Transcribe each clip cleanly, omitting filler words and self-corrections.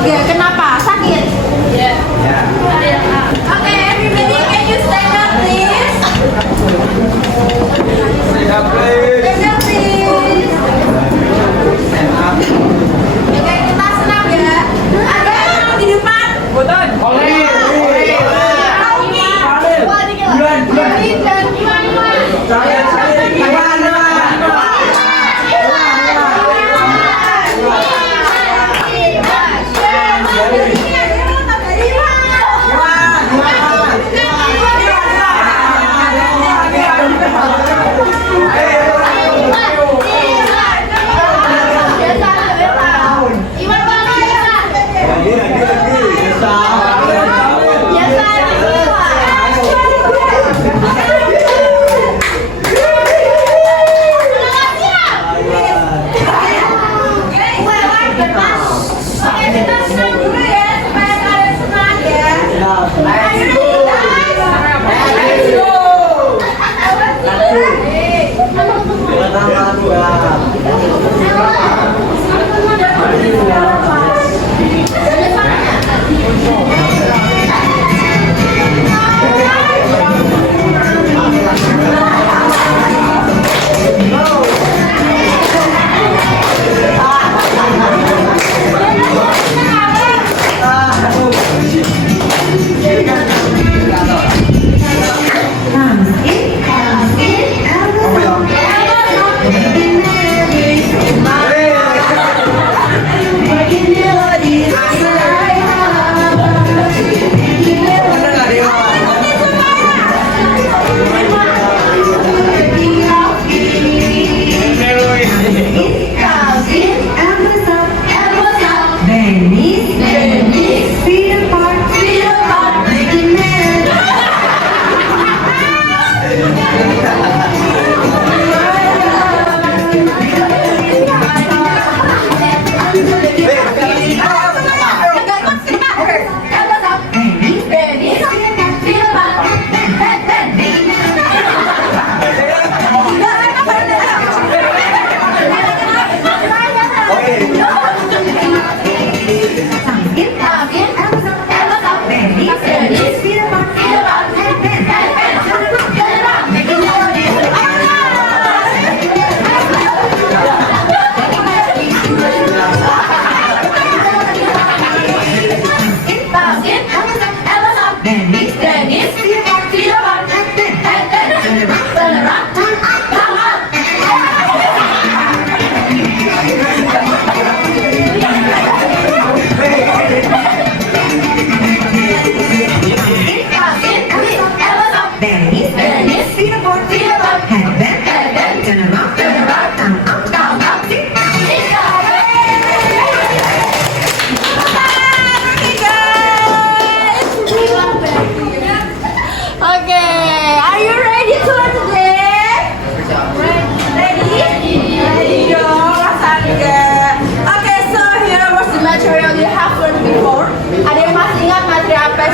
tiga. Kenapa? Sakit? Ya. Oke, everybody can you stand up please? Stand up, please. Stand up please. Stand up. Oke, kita senam ya. Ada yang mau di depan? Bukan. Oleh.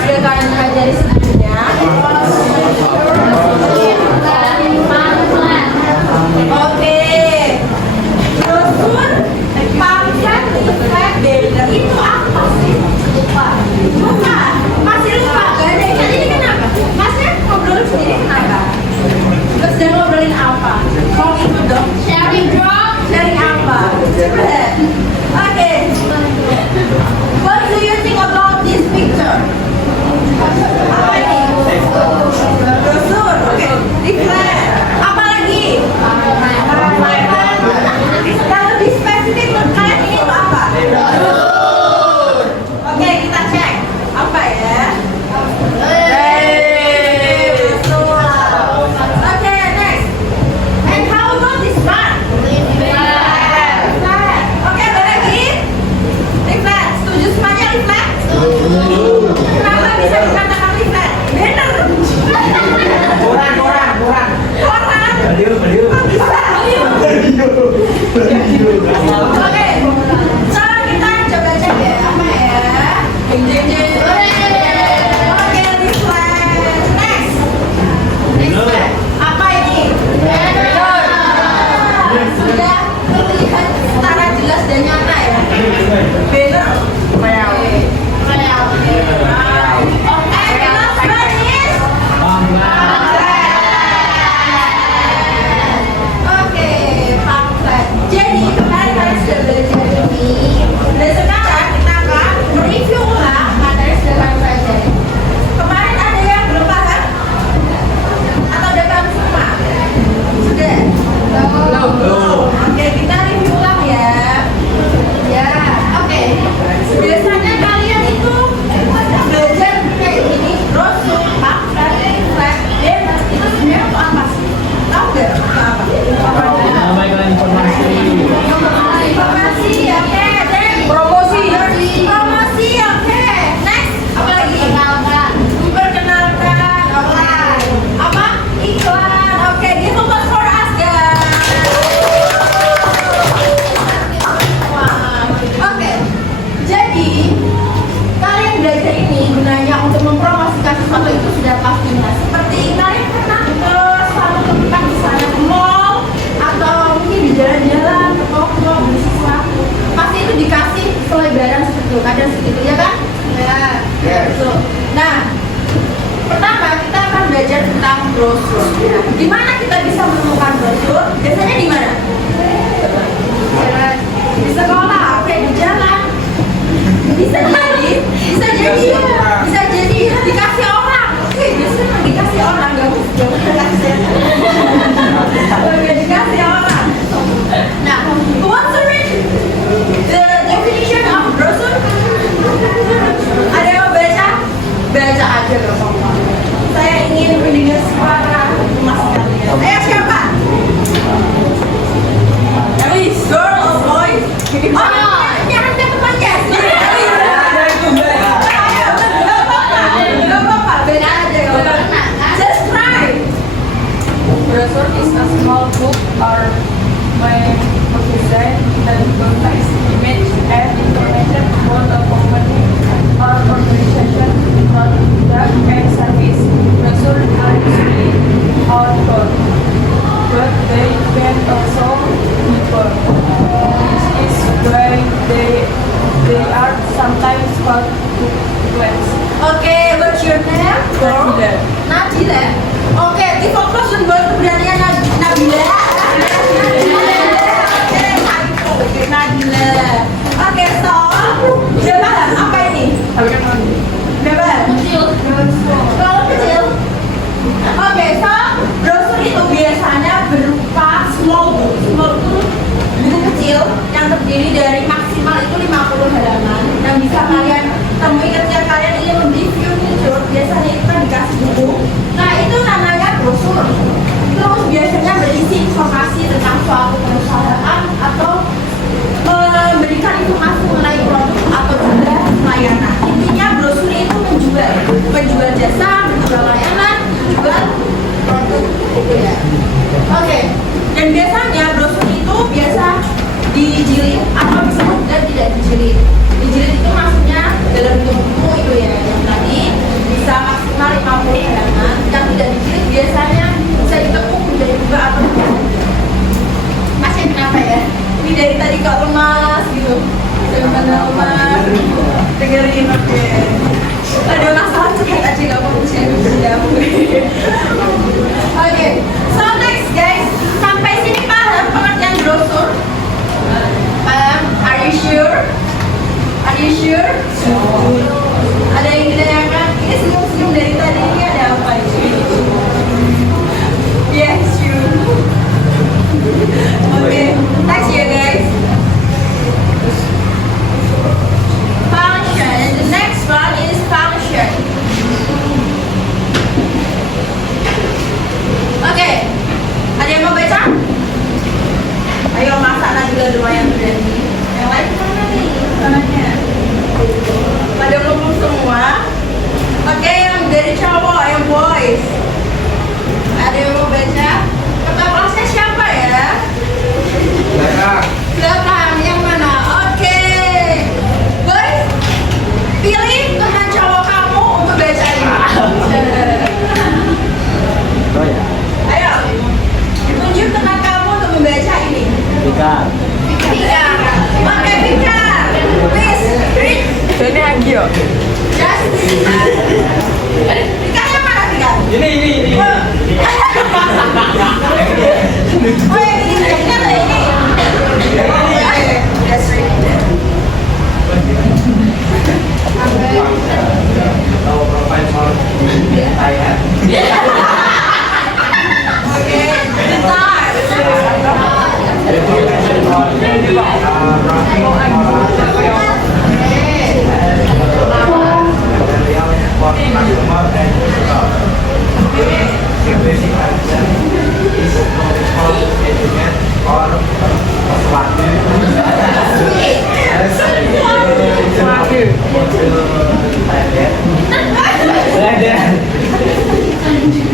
Sudah kalian pelajari sebelumnya. Oke. Brosur pamflet efek dealer itu apa sih? Lupa. Masih lupa. Gak ada. Ini kenapa? Masnya ngobrol sendiri kenapa? tentang brosur. Di mana kita bisa menemukan brosur? Biasanya di mana? Di sekolah, oke, di jalan. Bisa jadi dikasih orang. Oke, biasanya dikasih orang, nggak mungkin dikasih orang. Nah, what's the definition of brosur? Ada yang mau baca? Baca aja gak apa-apa. Saya ingin mendengar suara mas kalian. Ayo siapa? Please, girl or boy? Oh, jangan teman ya. Gak apa-apa, beda aja. Just try. Brochure is a small book or magazine that contains image and information about a company or organization, product and service. Brochures are usually outdoor, but they can also be indoor, which is why they are sometimes called booklets. Oke, what's your name? Nabila. Nabila. Oke, di fokus buat keberanian Nabila. Nabila. Oke, so berapa? Apa ini? Berapa? Kecil. Kalau kecil. Oke, so brosur itu biasanya berupa small book. Small book buku kecil yang terdiri dari maksimal itu 50 halaman yang bisa kalian temui ketika kalian ingin mereview brosur. Biasanya itu kan dikasih buku. Nah, itu namanya brosur. Terus biasanya berisi informasi tentang suatu perusahaan atau memberikan informasi mengenai produk atau juga layanan. Intinya brosur itu menjual jasa, menjual layanan, menjual produk. Oke. Dan biasanya brosur itu biasa dijilid atau bisa juga tidak dijilid. Dijilid itu maksudnya dalam bentuk buku itu ya, yang tadi bisa maksimal 50 halaman. Yang tidak dijilid biasanya bisa ditekuk menjadi 2 atau 3. Masnya kenapa ya? Ini dari tadi kok lemas gitu. Jangan lemas. Dengerin, oke. Ada masalah cekak aja gak mau saya berdiam. Oke, so next guys, sampai sini paham pengertian brosur? Paham? Are you sure? Are you sure? Ada yang ditanyakan? Ini senyum-senyum dari tadi, ini ada apa ini? Yes, sure. Oke, next ya guys. Function, and the next one is function. Oke, ada yang mau baca? Ayo masak Nabila lumayan berani. Yang lain kemana nih? Tangannya. Pada belum semua. Oke, yang dari cowok, yang boys. Ada yang mau baca? Ketua kelasnya siapa ya? Belakang, yang mana? Oke. Boys, pilih teman cowok kamu untuk baca ini. Ayo, tunjuk teman kamu untuk membaca ini. Fikar. Oke, Fikar. Please, read. Ini Agio. Just Fikar yang mana, Fikar? Ini. Oh, yang ini. Ini atau yang ini? Oke, just read it.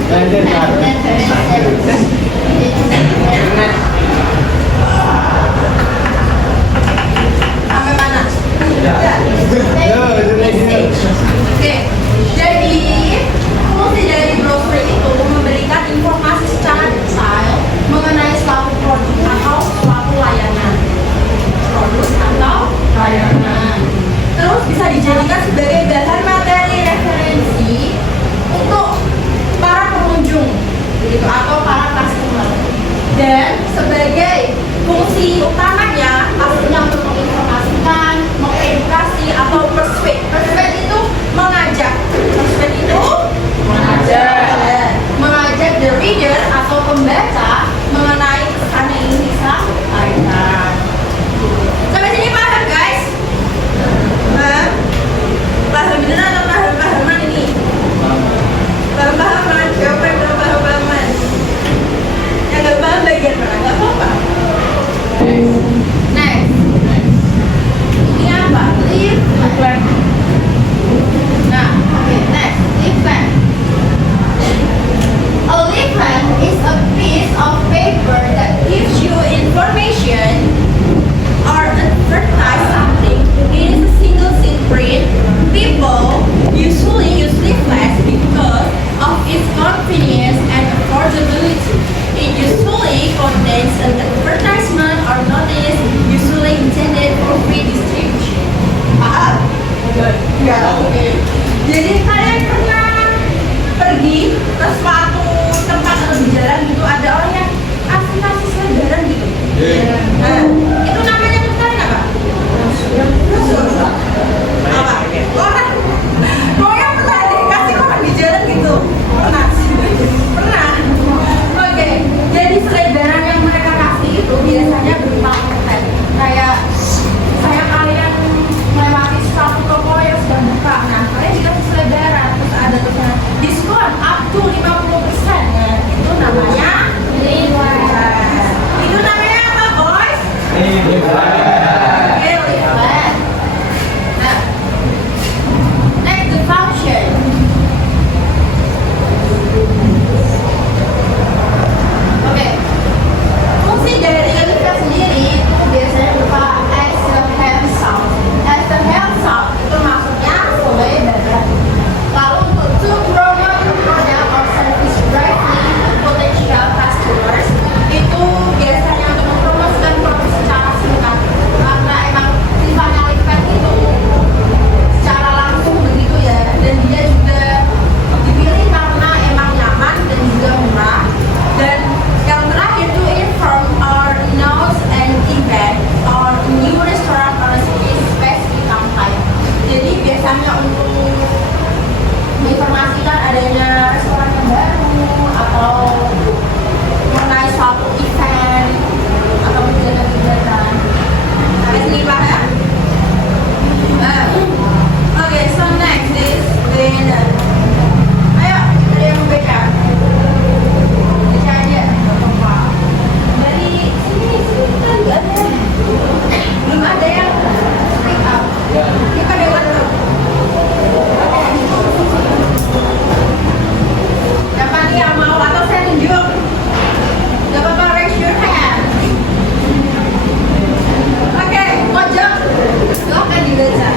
Oke, bentar. Sampai mana? Oke, jadi fungsi dari brosur itu memberikan informasi secara detail mengenai suatu produk atau suatu layanan. Produk atau layanan. Terus bisa dijadikan sebagai bahan materi referensi untuk para pengunjung affordability. It usually contains an advertisement or notice usually intended for free distribution. Paham? Ya, oke. Jadi kalian pernah pergi ke suatu tempat atau di jalan gitu ada orang yang kasih selebaran gitu. Nah, itu namanya tuh kalian apa? Brosur. Apa? Orang. Pokoknya pernah deh kasih orang di jalan gitu. Pernah. Pernah. Oke. Jadi selebaran yang mereka kasih itu biasanya berupa konten. Kayak saya kalian melewati suatu toko yang sedang buka. Nah, kalian dikasih selebaran terus ada tulisan diskon up to 50%. Nah, itu namanya leaflet. Itu namanya apa, boys? Oke, leaflet. Nah, next the function. Oke, fungsi dari leaflet sendiri itu biasanya berupa as a hands-on. As a hands-on itu maksudnya selebaran. Lalu untuk to promote product or service directly to potential customers itu biasanya untuk mempromosikan produk secara singkat karena emang sifatnya leaflet itu secara langsung begitu ya, dan dia juga dipilih karena emang nyaman dan juga murah. Dan yang terakhir itu inform or announce an event or new restaurant or specific campaign. Jadi biasanya untuk menginformasikan adanya restoran yang baru atau mengenai suatu event atau kegiatan-kegiatan. Sampai sini paham? Oke, so next is banner. Ayo, ada yang membaca? Baca aja, nggak apa-apa. Dari sini kan nggak ada. Belum ada yang speak up. Kita lewat tuh. Siapa nih yang mau atau saya tunjuk? Gak apa-apa, raise your hand. Oke, pojok. Silahkan dibaca.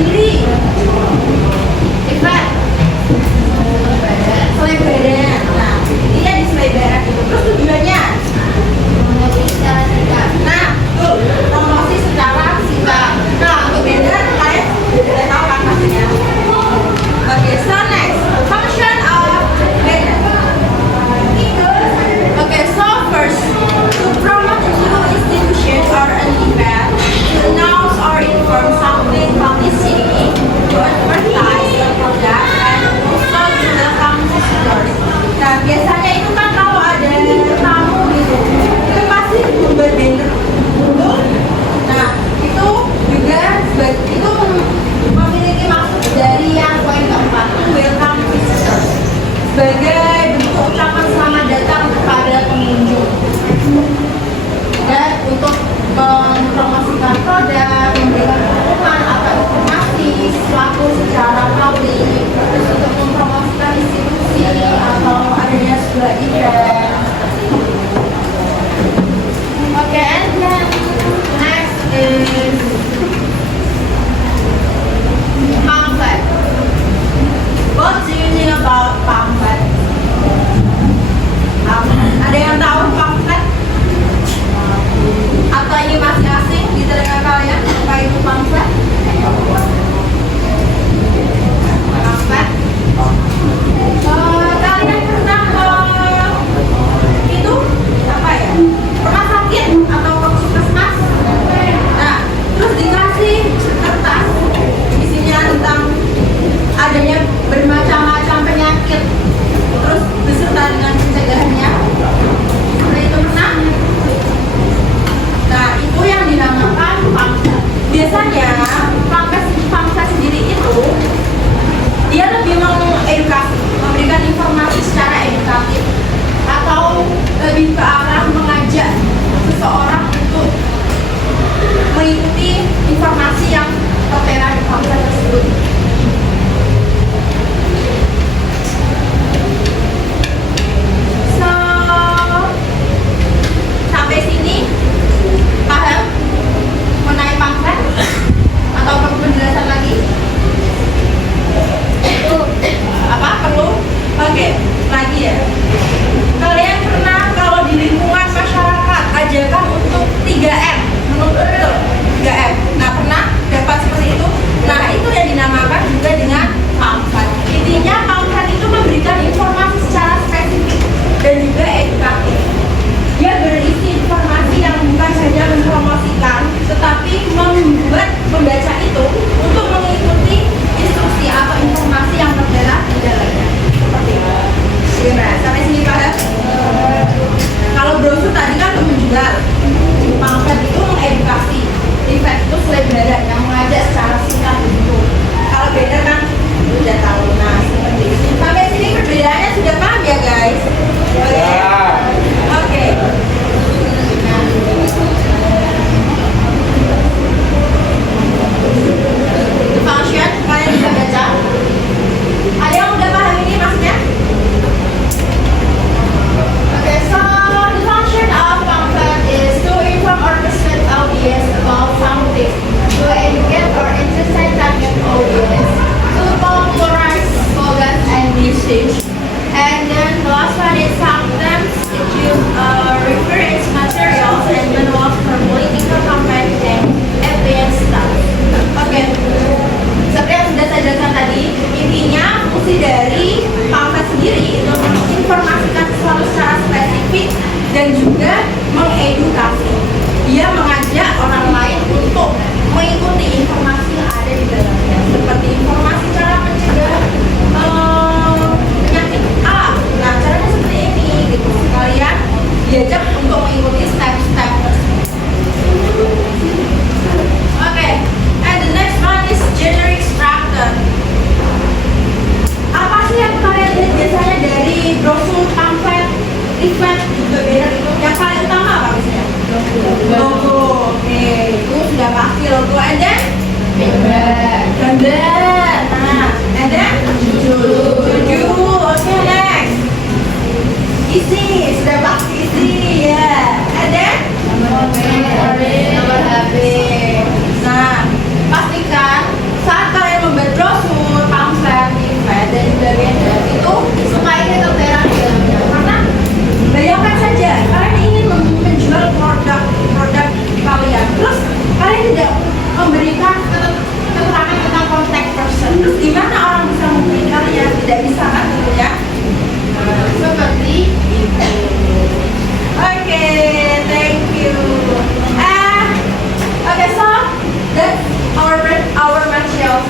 sendiri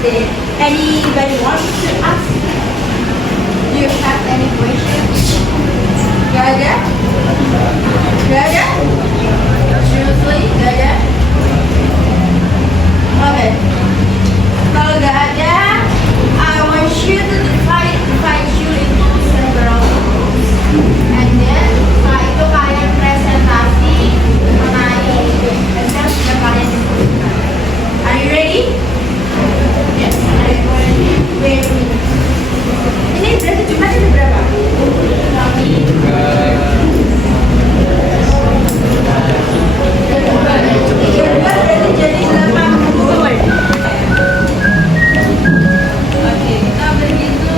did. Anybody wants to ask? Do you have any questions? Gak ada? Gak ada? Seriously? Gak ada? Oke. Kalau gak ada, I want you to divide you into several groups. And then setelah itu kalian presentasi mengenai research yang kalian diskusikan. Are you ready? Yes. Are you ready? Wait. Ini berarti Jumat itu berapa? Berarti jadi 80. Oke, kita begitu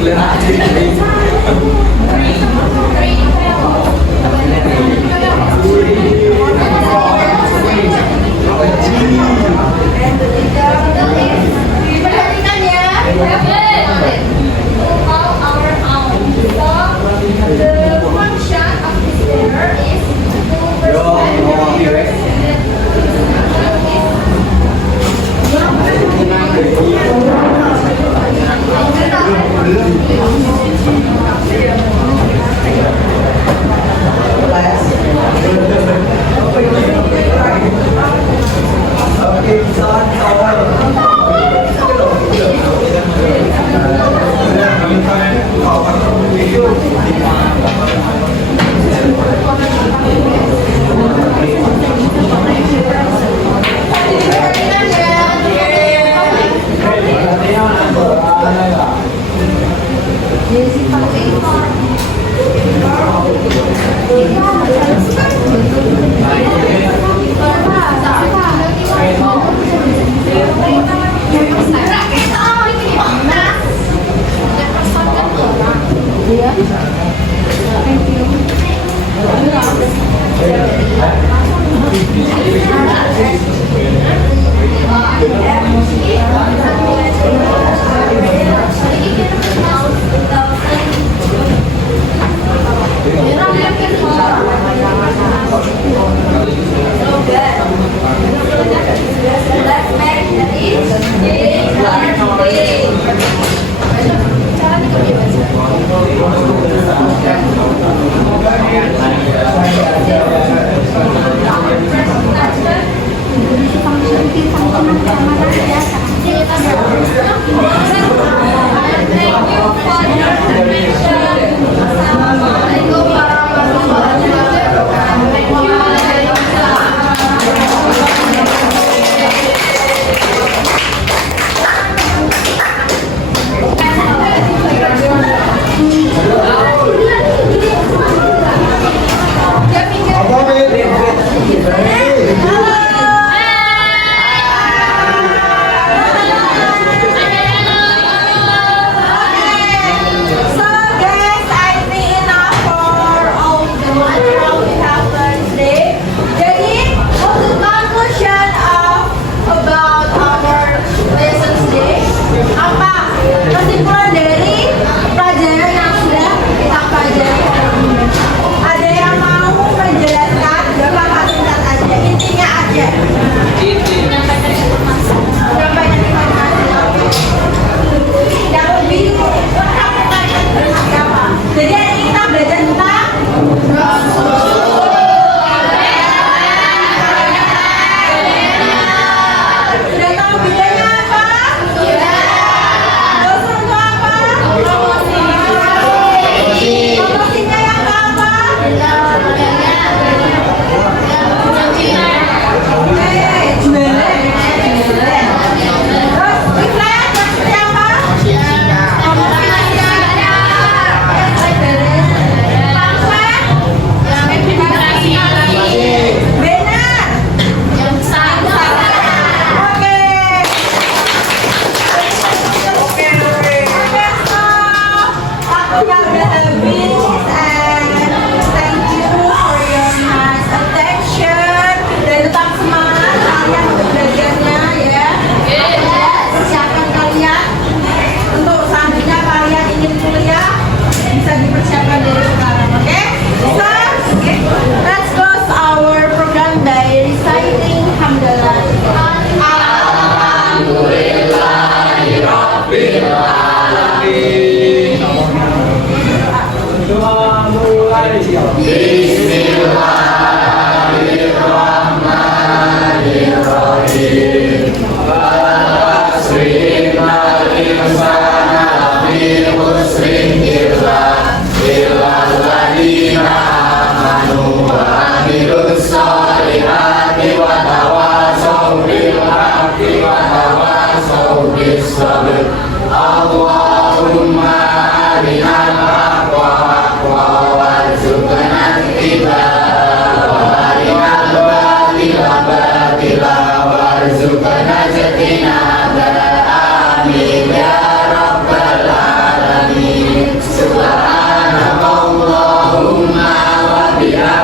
Perhatikan ya. The function of this error is Perhatikan ya.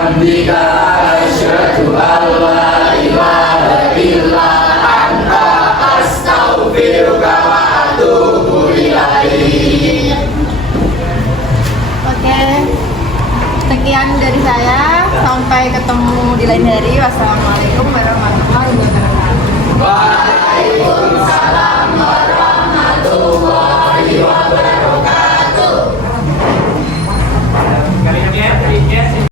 bihamdika asyhadu an la ilaha illa anta astaghfiruka wa atubu ilaik. Oke, sekian dari saya. Sampai ketemu di lain hari. Wassalamualaikum warahmatullahi wabarakatuh. Waalaikumsalam warahmatullahi wabarakatuh.